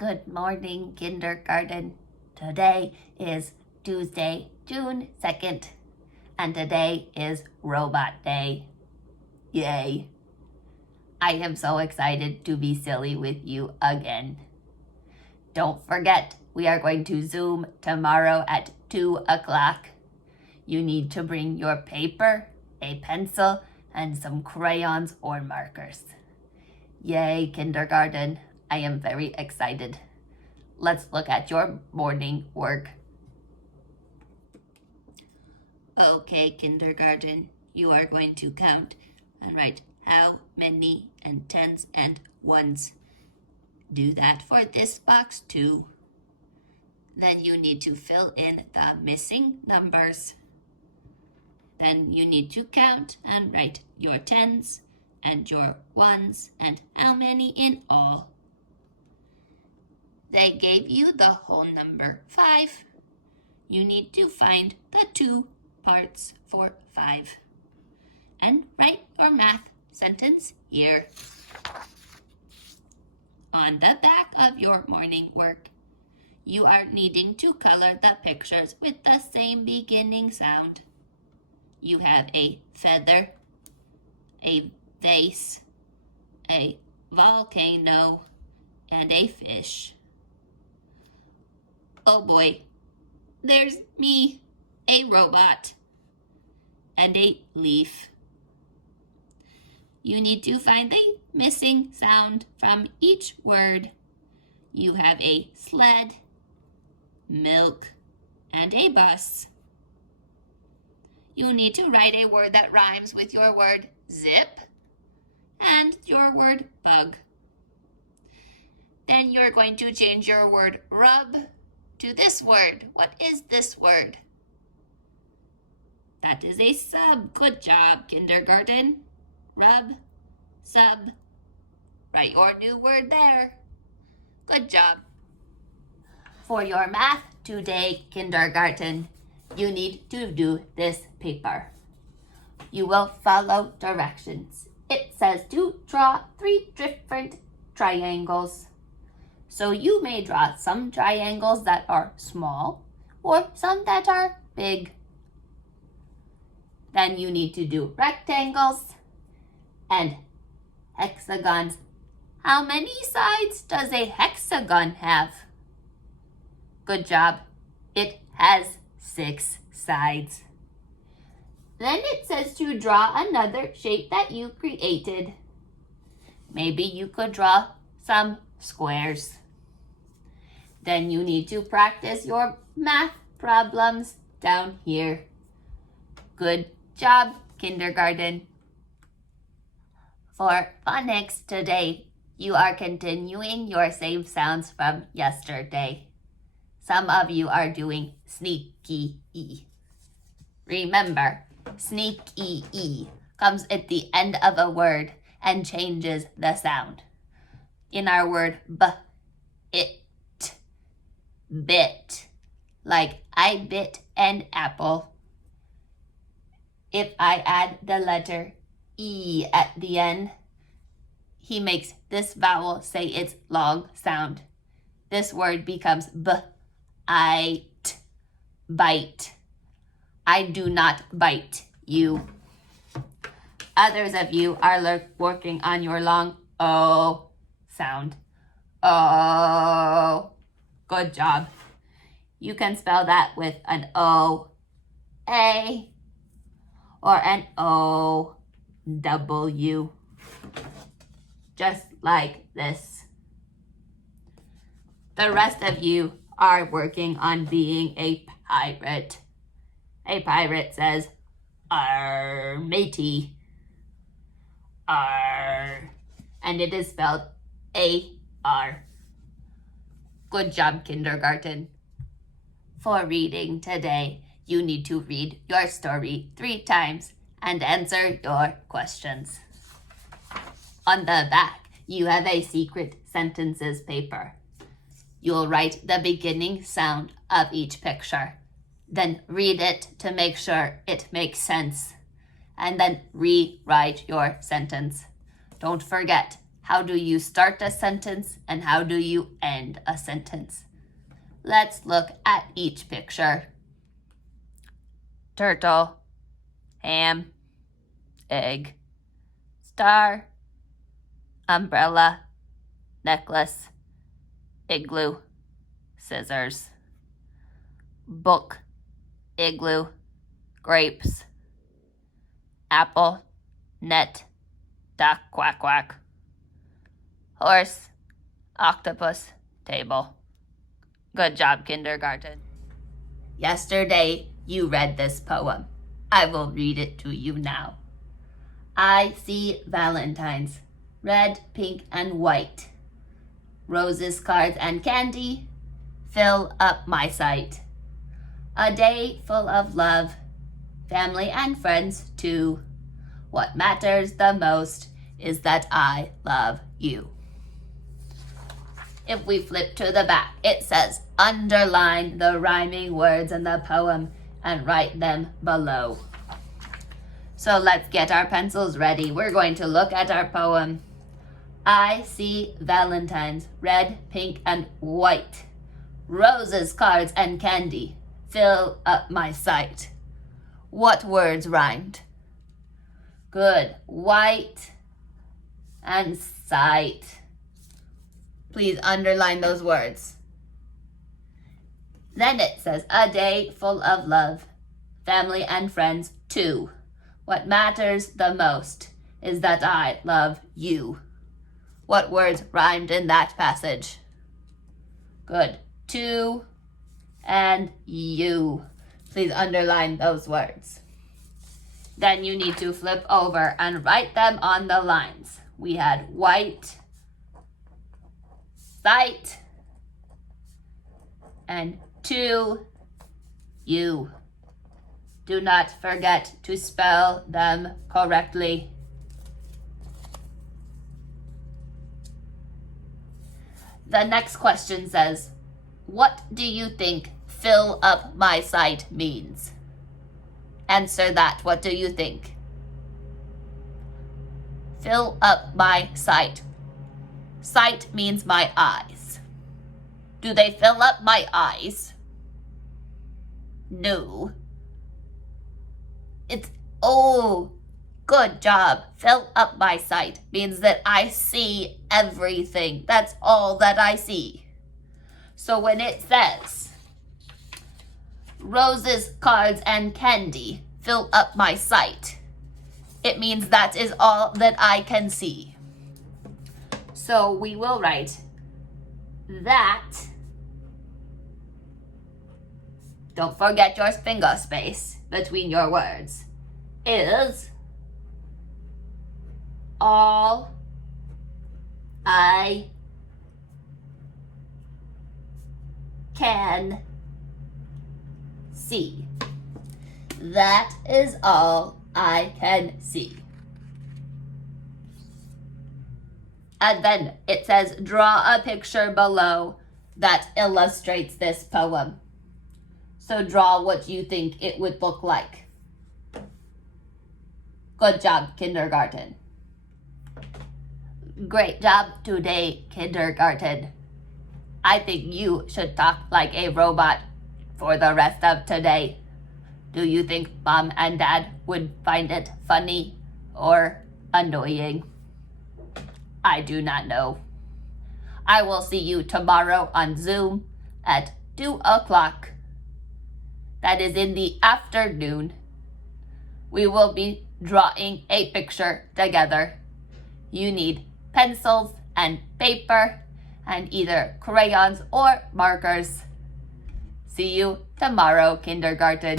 Good morning, kindergarten. Today is Tuesday, June 2nd, and today is Robot Day. Yay! I am so excited to be silly with you again. Don't forget, we are going to Zoom tomorrow at 2 o'clock. You need to bring your paper, a pencil, and some crayons or markers. Yay, kindergarten. I am very excited. Let's look at your morning work. Okay, kindergarten, you are going to count and write how many and tens and ones. Do that for this box too. Then you need to fill in the missing numbers. Then you need to count and write your tens and your ones and how many in all. They gave you the whole number 5. You need to find the 2 parts for 5. And write your math sentence here. On the back of your morning work, you are needing to color the pictures with the same beginning sound. You have a feather, a vase, a volcano, and a fish. Oh boy, there's me, a robot, and a leaf. You need to find the missing sound from each word. You have a sled, milk, and a bus. You need to write a word that rhymes with your word zip and your word bug. Then you're going to change your word rub to this word. What is this word? That is a sub. Good job, kindergarten. Rub, sub. Write your new word there. Good job. For your math today, kindergarten, you need to do this paper. You will follow directions. It says to draw 3 different triangles. So you may draw some triangles that are small or some that are big. Then you need to do rectangles and hexagons. How many sides does a hexagon have? Good job. It has 6 sides. Then it says to draw another shape that you created. Maybe you could draw some squares. Then you need to practice your math problems down here. Good job, kindergarten. For phonics today, you are continuing your same sounds from yesterday. Some of you are doing sneaky E. Remember, sneaky E comes at the end of a word and changes the sound. In our word b, it, bit, like I bit an apple. If I add the letter E at the end, he makes this vowel say its long sound. This word becomes b, I, t, bite. I do not bite you. Others of you are working on your long O sound. Oh. Good job. You can spell that with an O, A, or an O, W. Just like this. The rest of you are working on being a pirate. A pirate says, "Arr, matey." Arr. And it is spelled A-R. Good job, kindergarten. For reading today, you need to read your story 3 times and answer your questions. On the back, you have a secret sentences paper. You'll write the beginning sound of each picture. Then read it to make sure it makes sense. And then rewrite your sentence. Don't forget How do you start a sentence and how do you end a sentence? Let's look at each picture. Turtle, ham, egg, star, umbrella, necklace, igloo, scissors, book, igloo, grapes, apple, net, duck, quack, quack, horse, octopus, table. Good job, kindergarten. Yesterday, you read this poem. I will read it to you now. I see valentines, red, pink, and white. Roses, cards, and candy fill up my sight. A day full of love, family and friends too. What matters the most is that I love you. If we flip to the back, it says, underline the rhyming words in the poem and write them below. So let's get our pencils ready. We're going to look at our poem. I see valentines, red, pink, and white. Roses, cards, and candy fill up my sight. What words rhymed? Good. White and sight. Please underline those words. Then it says, a day full of love, family and friends too. What matters the most is that I love you. What words rhymed in that passage? Good. To and you. Please underline those words. Then you need to flip over and write them on the lines. We had white, sight, and to you. Do not forget to spell them correctly. The next question says, what do you think fill up my sight means? Answer that. What do you think? Fill up my sight. Sight means my eyes. Do they fill up my eyes? No. Oh, good job. Fill up my sight means that I see everything. That's all that I see. So when it says, roses, cards, and candy fill up my sight, it means that is all that I can see. So we will write that, don't forget your finger space between your words, is all I can see. That is all I can see. And then it says, draw a picture below that illustrates this poem. So draw what you think it would look like. Good job, kindergarten. Great job today, kindergarten. I think you should talk like a robot for the rest of today. Do you think Mom and Dad would find it funny or annoying? I do not know. I will see you tomorrow on Zoom at 2 o'clock. That is in the afternoon. We will be drawing a picture together. You need pencils and paper and either crayons or markers. See you tomorrow, kindergarten.